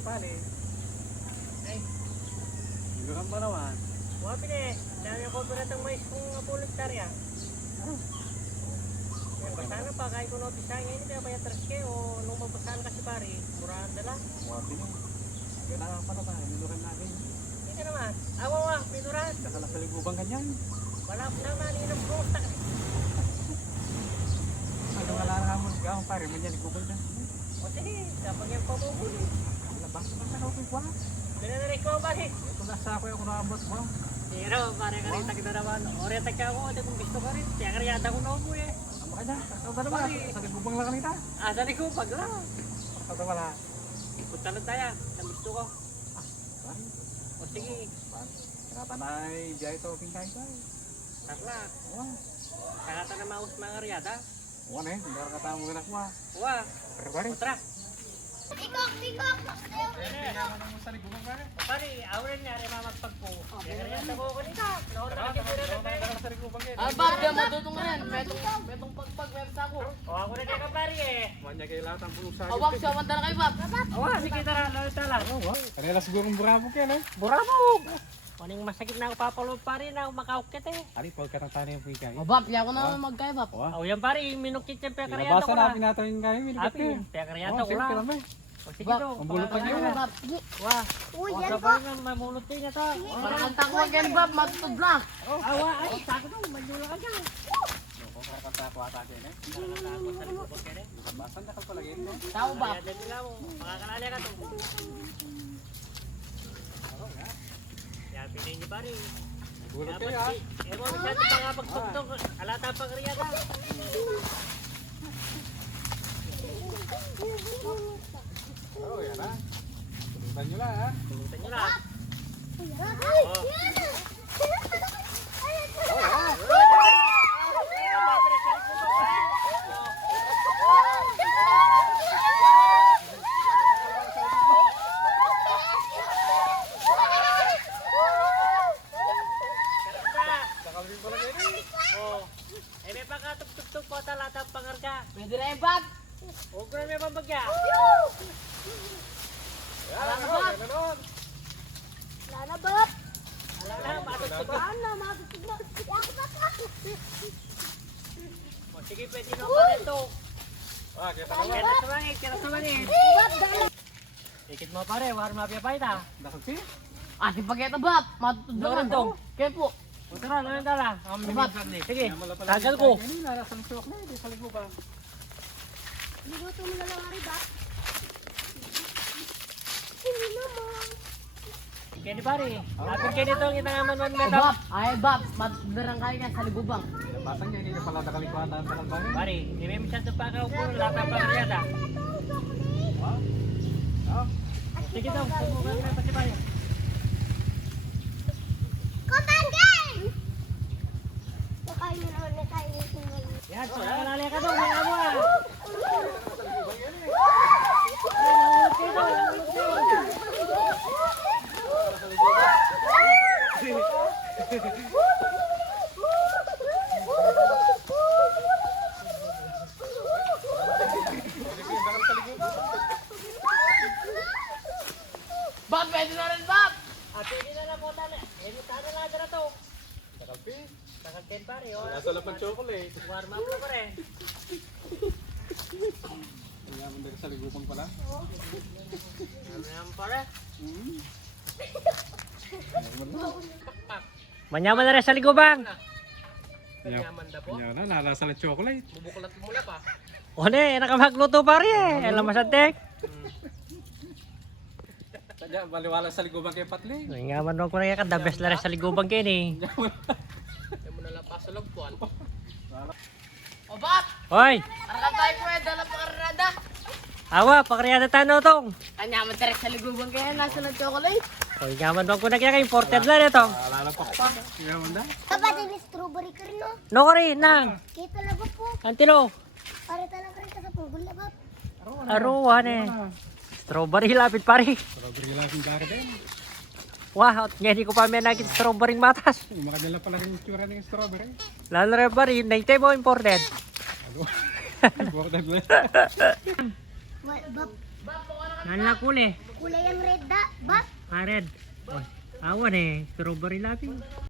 kapali. Ay, Sigurang ba naman? wapin eh. Dami ako pa natang mais kung apulot karya. Kaya pasana pa, kahit kung notice sa ngayon, kaya payatras kayo, o nung magpasahan kasi pare, murahan dala. Wapi na. Kailangan pa naman. Minuran natin. Hindi ka naman. Awa, minurahan. Saka nasa ligubang ganyan. Wala ko naman, inang kumusta ka. Ano wala na mo gawang pare. Manyan ligubang dyan. O sige, dapat yung pamubuli. Labas na ka na kwa. Binanarik ko pare. Ito nasa ako yung naabot mo. Pero pare ka rin kita naman. Orientak ka ako, ate kung gusto ka rin. Kaya karyada ko na mo eh. Ano ka dyan? Ito ba naman? Sa ligubang lang kanita. Asa ni ko, pag lang. Ito wala. Punta lang tayo, sa gusto ko. Pare. O sige, Kinatanay. Diyan ito pingkay ko. takla. Wah. Kakata na maus mga karyada. Wala eh. Hindi ka tamo na kuha. Wah, Pare. otra. Tikok, tikok. Kailangan mo sa ligubang pare. Pare, awal niya rin mamagpagpo. Kaya karyada ko ko nito. Naon na kasi pura na tayo. Sa ligubang yan. Bab, di matutong na yan. Metong pagpag, meron sa ako. O ako na ka pare eh. Manya kailangan ang puno sa Awak, siya manda na kayo, Bab. Awa, sige tara, lalo tala. Kanila siguro ang burabog yan eh. Burabog! Kuning masakit na ako papalod pare na ako makaukit eh. Ari, pag katang yung pingkay. O, Bab, yaw ko na magkaya, Bab. Wah. O yan pare, minukit yung pekaryada Nabasa ko na na. pinatoy yung kayo. Api, pekaryada ko na. O sige Bab, daw. ang bulot pa niyo. Bab, Wah, Uy, o yan po. sabay nga mamulot din na to. parang ang takwa yan, Bab. Matutod na. Awa, ay, sako daw, mandula ka dyan. Kakata ko ata kayo eh. Tapos sa likod ka rin. Basan na kalpalagin mo. Tao, Bab. Kaya nila mo, makakalala ka to. Kaya pinay ni pare. Bulot Dapat kayo ha. eh mo masyado pa nga pagtugtog. Alata pa karyada. Oh, yan ha. Tulutan nyo lang ha. Tulutan nyo lang. Sakalbin ko lang yan eh. Oh. Eh may pakatugtog po talata pangarga. Pwede na yan, Bab. Huwag ko na may pambagya. Yan, yan, yan. Lana, Bob. Wala na, matugtog. Lana, matutog na. Ako ba ka? O sige, pwede na pa rin to. Ah, kita Kaya naman. na sumangit, kaya na sumangit. Bob, dala. Tikit mo pare, war mapya pa ita. Nakagpi? Ah, si Pageta, Bab. Matutod na. Doon, doon. Kaya po. O tara, ano yung dala? Bab. Sige, Yan, wala pala tagal yung ko. pingkay. Yan, narasang suwak na eh. Sa ligubang. Ligoto mo na lang, Ari, ba? Hindi naman. Kaya ni pare, lapit kayo nito ang itangaman man O, meron. Bab. Ay, Bab. Matutod na kayo nga sa libubang. Basan niya, hindi ka pala nakalikuan na sa kalbari. Pare, hindi may masyado pa ka upo, lata pa karyada. Ah, Sige daw, subukan mo pa si pare. Kotanggan! Bakain mo naman na tayo ng single. Yan, pagkakalala ka daw, mga mo ah. Bab, pwede na rin, Bab. Ah, pwede na lang po tala. Eh, tala na dala to. nakalpi. Takalten pare, oh. Nasa lapan chocolate. Warm up na pare. Kaya mo sa ligubang pala. Ano yan pare? Hmm. Manyaman na rin sa ligubang. Kanyaman na, nalasa lang chocolate. Bubuklat mula pa. O ne, nakamagluto pare eh. Alam mo sa tek. Sadya, baliwala sa ligubang kay Patli. Manyaman mo ko na yan, the best na rin sa ligubang kayo eh. O, Bab. Hoy, Parang tayo ko eh. Dala pa karada. awa, pakriyada tayo tong. Kanya, matarek sa libubang kaya. Nasa ng chocolate. Hoy, nyaman mo ko na kaya, imported lang ito. Alala pa pa. Kaya mo na. Kapatid ni strawberry ka rin, no? No ko rin, nang. Kita na ba po? Antilo. Para talang ka rin sa punggol na, Bob. Aruhan eh. Strawberry lapit pare. Strawberry lang yung garden. Wow, ngayon ko pa may nakita strawberry matas. Makadala pala yung itsura ng strawberry. Lalo rin pare, naitay mo imported. Ano? Important lang. Bob, Nala kulay. Kulay ang red da. Bap. Red. Oh, awan eh. Strawberry natin.